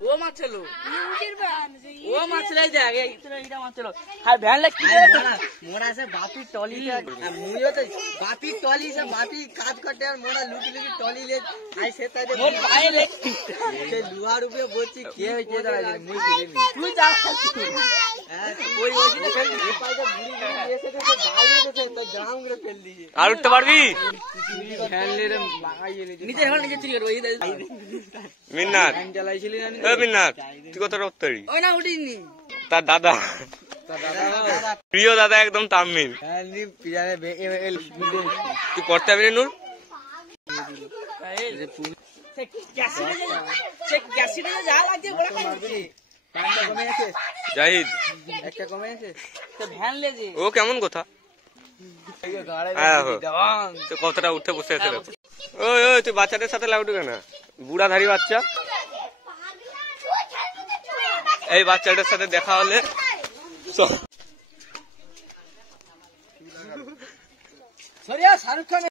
वो मत चलो वो मत चले जाएगा इतना मत चलो हाय बहन लग मोड़ा से बापी टॉली ले मुझे तो बापी टॉली से बापी काट कटे और मोड़ा लुकी लुकी टॉली ले आई से ताजे मोर पाए ले के लुहा रुपए बोची के के जरा मुई के तू जा कोई होजी तो खेल ये पाए तो बुरी ऐसे तो भागे तो जाऊंग रे खेल लीजिए আর উঠতে পারবি खेल ले रे भाई ले नीचे हट नीचे चली रही মিন্নাত चलाইছিলি না এ মিন্নাত তুই কত রক্তরি ওই না উঠিনি তার দাদা প্রিয় দাদা একদম তামিল নি পিজারে এল তুই করতে পারবি নূর জাহিদ একটা কমে আছে তো ভ্যান লে যে ও কেমন কথা তো কতটা উঠে বসে আছে ওই ওই তুই বাচ্চাদের সাথে লাউডু কেন বুড়া ধারি বাচ্চা এই বাচ্চাটার সাথে দেখা হলে সরিয়া শাহরুখ খান